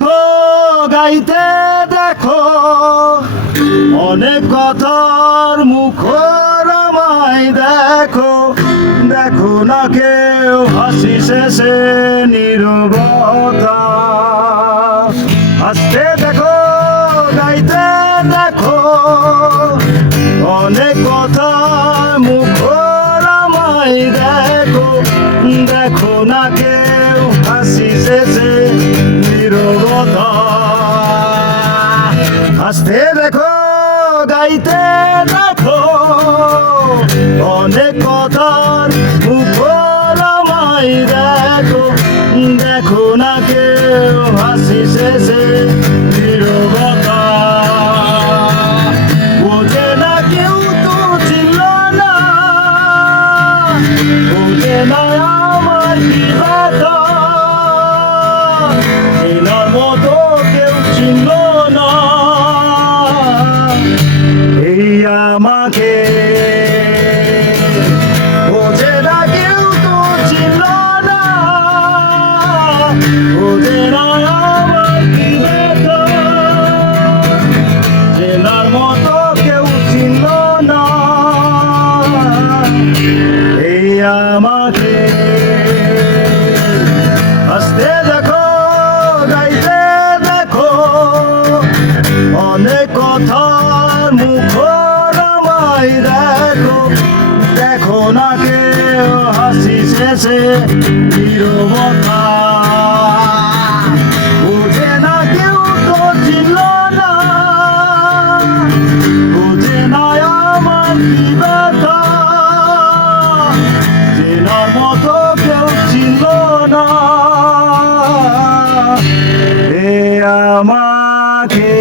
ও গাইতে দেখো অনেক কথার মুখর আমায় দেখো, দেখো না কেউ হাসি শেষে নীরবতা। হাসতে দেখো গাইতে দেখো অনেক কথার মুখর আমায় দেখো, দেখো না কেউ হাসি শেষে নীরবতা। হাসতে দেখো গাইতে দেখো অনেক কথার মুখর আমায় দেখো, দেখো না কেউ হাসি শেষে নীরবতা। বোঝে না কেউ তো ছিল না, বোঝে না আমার কি ব্যথা, চেনার মতো কেউ ছিল না এই আমাকে। বোঝে না কেউ তো ছিল না, বোঝে না আমার কি ব্যথা, চেনার মতো কেউ ছিল না এই আমাকে। হাসতে দেখো গাইতে দেখো অনেক কথার মুখর আমায় দেখো, দেখো না কেউ হাসি শেষে নীরবতা। বুঝে না কেউ তো ছিল না, বুঝে না আমার কি ব্যথা, চেনার মতো কেউ ছিল না এ আমাকে।